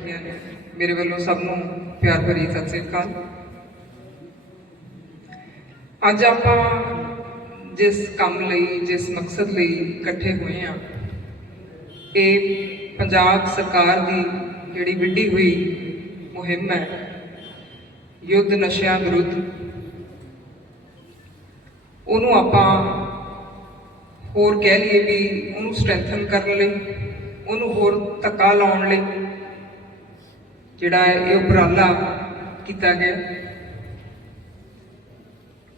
ਬੈਠੀਆਂ ਨੇ। ਮੇਰੇ ਵੱਲੋਂ ਸਭ ਨੂੰ ਪਿਆਰ ਭਰੀ ਸਤਿ ਸ੍ਰੀ ਅਕਾਲ। ਅੱਜ ਆਪਾਂ ਜਿਸ ਕੰਮ ਲਈ, ਜਿਸ ਮਕਸਦ ਲਈ ਇਕੱਠੇ ਹੋਏ ਆ ਇਹ ਪੰਜਾਬ ਸਰਕਾਰ ਦੀ ਜਿਹੜੀ ਵਿੱਢੀ ਹੋਈ ਮੁਹਿੰਮ ਹੈ, ਯੁੱਧ ਨਸ਼ਿਆਂ ਵਿਰੁੱਧ, ਉਹਨੂੰ ਆਪਾਂ ਹੋਰ ਕਹਿ ਲਈਏ ਵੀ ਉਹਨੂੰ ਸਟਰੈਂਥਨ ਕਰਨ ਲਈ, ਉਹਨੂੰ ਹੋਰ ਧੱਕਾ ਲਾਉਣ ਲਈ ਜਿਹੜਾ ਹੈ ਇਹ ਉਪਰਾਲਾ ਕੀਤਾ ਗਿਆ।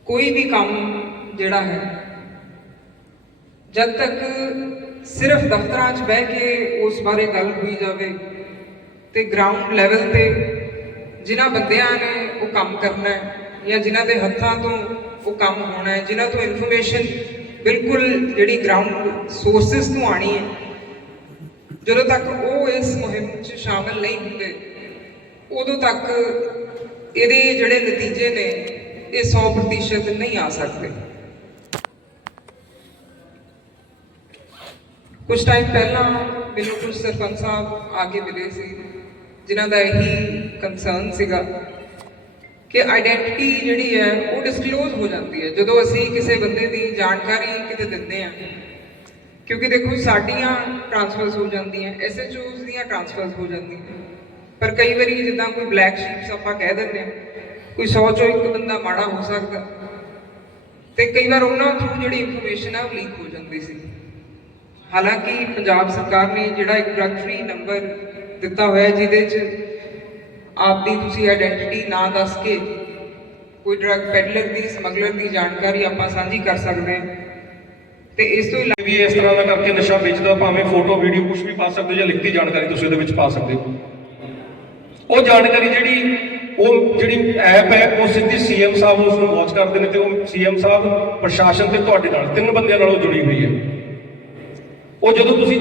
ਕੋਈ ਵੀ ਕੰਮ ਜਿਹੜਾ ਹੈ, ਜਦ ਤੱਕ ਸਿਰਫ ਦਫ਼ਤਰਾਂ 'ਚ ਬਹਿ ਕੇ ਉਸ ਬਾਰੇ ਗੱਲ ਹੋਈ ਜਾਵੇ ਤੇ ਗਰਾਊਂਡ ਲੈਵਲ ਤੇ ਜਿਨ੍ਹਾਂ ਬੰਦਿਆਂ ਨੇ ਉਹ ਕੰਮ ਕਰਨਾ ਹੈ ਜਾਂ ਜਿਨ੍ਹਾਂ ਦੇ ਹੱਥਾਂ ਤੋਂ ਉਹ ਕੰਮ ਹੋਣਾ ਹੈ, ਜਿਨ੍ਹਾਂ ਤੋਂ ਇਨਫੋਰਮੇਸ਼ਨ ਬਿਲਕੁਲ ਜਿਹੜੀ ਗਰਾਊਂਡ ਸੋਰਸਸ ਤੋਂ ਆਣੀ ਹੈ, ਜਦੋਂ ਤੱਕ ਉਹ ਇਸ ਮੁਹਿੰਮ 'ਚ ਸ਼ਾਮਲ ਨਹੀਂ ਹੁੰਦੇ ਉਦੋਂ ਤੱਕ ਇਹਦੇ ਜਿਹੜੇ ਨਤੀਜੇ ਨੇ, ਇਹ 100% ਨਹੀਂ ਆ ਸਕਦੇ। ਕੁਝ ਟਾਈਮ ਪਹਿਲਾਂ ਮੈਨੂੰ ਕੁਝ ਸਰਪੰਚ ਸਾਹਿਬ ਆ ਕੇ ਮਿਲੇ ਸੀ, ਜਿਨ੍ਹਾਂ ਦਾ ਇਹੀ ਕੰਸਰਨ ਸੀਗਾ ਕਿ ਆਇਡੈਂਟੀਟੀ ਜਿਹੜੀ ਹੈ, ਉਹ ਡਿਸਕਲੋਜ਼ ਹੋ ਜਾਂਦੀ ਹੈ। ਜਦੋਂ ਅਸੀਂ ਕਿਸੇ ਬੰਦੇ ਦੀ ਜਾਣਕਾਰੀ ਕਿਤੇ ਦਿੰਦੇ ਆ ਕਿਉਂਕਿ ਦੇਖੋ, ਸਾਡੀਆਂ ਟ੍ਰਾਂਸਫਰਸ ਹੋ ਜਾਂਦੀਆਂ ਐਸਐਚਓਸ ਦੀਆਂ ਟ੍ਰਾਂਸਫਰਸ ਹੋ ਜਾਂਦੀਆਂ। ਪਰ ਕਈ ਵਾਰੀ ਜਿੱਦਾਂ ਕੋਈ ਬਲੈਕ ਸ਼ੀਪਸ ਆਪਾਂ ਕਹਿ ਦਿੰਦੇ ਆ ਕੋਈ 100 ਚੋਂ ਇੱਕ ਬੰਦਾ ਮਾੜਾ ਹੋ ਸਕਦਾ। ਤੇ ਕਈ ਵਾਰ ਉਹਨਾਂ ਥਰੂ ਜਿਹੜੀ ਇਨਫੋਰਮੇਸ਼ਨ ਹੈ ਲੀਕ ਹੋ ਜਾਂਦੀ ਸੀ। ਹਾਲਾਂਕਿ ਪੰਜਾਬ ਸਰਕਾਰ ਨੇ ਜਿਹੜਾ ਇੱਕ ਡਰਗ ਨੰਬਰ ਦਿੱਤਾ ਹੋਇਆ ਜਿਹਦੇ 'ਚ ਆਪਦੀ ਤੁਸੀਂ ਆਇਡੈਂਟੀਟੀ ਨਾ ਦੱਸ ਕੇ ਕੋਈ ਡਰਗ ਪੈਡਲਰ ਦੀ, ਸਮਗਲਰ ਦੀ ਜਾਣਕਾਰੀ ਆਪਾਂ ਸਾਂਝੀ ਕਰ ਸਕਦੇ ਹਾਂ। ਤੇ ਇਸ ਤੋਂ ਇਲਾਵਾ ਵੀ ਇਸ ਤਰ੍ਹਾਂ ਦਾ ਕਰਕੇ ਨਸ਼ਾ ਵੇਚਦਾ, ਭਾਵੇਂ ਫੋਟੋ ਵੀਡੀਓ ਕੁਝ ਵੀ ਪਾ ਸਕਦੇ ਹੋ ਜਾਂ ਲਿਖਤੀ ਜਾਣਕਾਰੀ ਤੁਸੀਂ ਉਹਦੇ ਵਿੱਚ ਪਾ ਸਕਦੇ ਹੋ। ਉਹ ਜਾਣਕਾਰੀ ਜਿਹੜੀ ਉਹ ਜਿਹੜੀ ਐਪ ਹੈ, ਉਹ ਸਿੱਧੀ ਸੀਐਮ ਸਾਹਿਬ ਉਸ ਨੂੰ ਵਾਚ ਕਰਦੇ ਨੇ ਤੇ ਉਹ ਸੀਐਮ ਸਾਹਿਬ ਪ੍ਰਸ਼ਾਸਨ ਤੇ ਤੁਹਾਡੇ ਨਾਲ, ਤਿੰਨ ਬੰਦਿਆਂ ਨਾਲ ਉਹ ਜੁੜੀ ਹੋਈ ਹੈ। ਉਹ ਜਦੋਂ ਤੁਸੀਂ